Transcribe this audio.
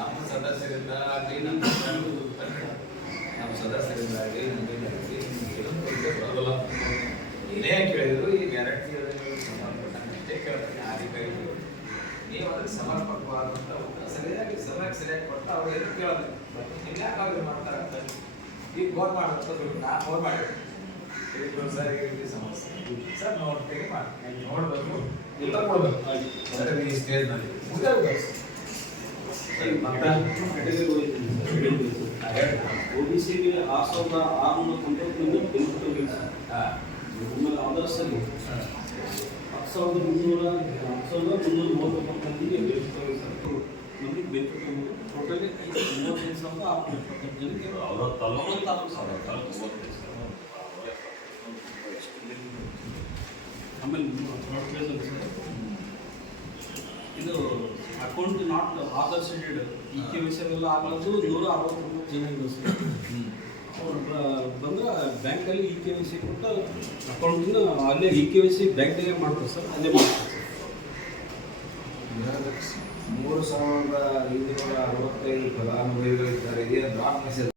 ನಮ್ಮ ಸದಸ್ಯರಿಂದ ಆಗಲಿ ನಮ್ಮ ನಮ್ಮ ಸದಸ್ಯರಿಂದ ಆಗಲಿ ನಮಗಾಗಲಿ ಏನೋ ತೊಂದರೆ ಬರೋದಿಲ್ಲ. ಏನೇ ಕೇಳಿದ್ರು ಈ ಗ್ಯಾರಂಟಿ ಸಂಬಂಧಪಟ್ಟಂತೆ ಕೇಳ್ತೀನಿ ಅಧಿಕಾರಿಗಳು ನೀವು ಅದಕ್ಕೆ ಸಮರ್ಪಕವಾದಂಥ ಊಟ ಸರಿಯಾಗಿ ಸಮಯಕ್ಕೆ ಸರಿಯಾಗಿ ಕೊಟ್ಟು ಅವ್ರು ಏನು ಕೇಳೋದು ಬಟ್ ಯಾಕೆ ಅವ್ರು ಮಾಡ್ತಾರೆ? ಅಂತ ಈಗ ಫೋನ್ ದುಡ್ಡು ನಾ ಗೋರ್ ಮಾಡೋದು ಸರ್ ಈ ರೀತಿ ಸಮಸ್ಯೆ. ಸರ್ ನೋಡ್ತೀನಿ ಮಾಡಿ ನೋಡ್ಬೇಕು. ಇಲ್ಲ ಕೊಡ್ಬೇಕು. ಸರ್ ಈ ಸ್ಟೇಜ್ನಲ್ಲಿ ಓಬಿಸಿಗೆ ಆರು ಸಾವಿರದ ಆರುನೂರ ತೊಂಬತ್ತೊಂದು ಬೆನಿಫಿಟ್ ಹೋಗಿದೆ ಸರ್ ಆಮೇಲೆ ಅದರ್ಸಲ್ಲಿ ಹತ್ತು ಸಾವಿರದ ಮುನ್ನೂರ ಹತ್ತು ಸಾವಿರದ ಮುನ್ನೂರ ಮೂವತ್ತೊಂಬತ್ತು ಮಂದಿಗೆ ಬೆನಿಫಿಟ್ ಹೋಗಿದೆ ಸರ್ ಮಂದಿಗೆ ಬೆನಿಫಿಟ್ ಹೋಗಿದೆ ಟೋಟಲಿ ಐದು ಮೂವತ್ತೈದು ಸಾವಿರದ ಆರುನೂರ ಇಪ್ಪತ್ತೊಂದು ಜನಕ್ಕೆ ಅವರ ತಲವತ್ತು ತಾಲೂಕು ಸಾವಿರ ತಾಲೂಕು ಮೂವತ್ತೈದು ಸಾವಿರ. ಆಮೇಲೆ ಥರ್ಡ್ ಫೇಸ್ ಅಲ್ಲಿ ಸರ್ ಇದು account not Aadhaar seeded e K Y C ಎಲ್ಲ ಆಗಲದು ನೂರ ಅರವತ್ತೊಂಬತ್ತು ಜನ ಇದೆ ಸರ್. ಅವ್ರು ಬಂದ್ರೆ ಬ್ಯಾಂಕಲ್ಲಿ ಇ ಕೆ ವಿ ಸಿ ಕೊಟ್ಟು ಅಕೌಂಟಿನ ಅಲ್ಲೇ ಇ ಕೆ ವಿ ಸಿ ಬ್ಯಾಂಕ್ನಾಗೆ ಮಾಡ್ತಾರೆ ಸರ್ ಅಲ್ಲೇ ಮಾಡ್ತಾರೆ. ಸರ್ ಮೂರು ಸಾವಿರದ ಐನೂರ ಅರವತ್ತೈದು ಫಲಾನುಭವಿಗಳಿದ್ದಾರೆ ಏನು ಡ್ರಾಪ್ ಮೆಸೇಜ್.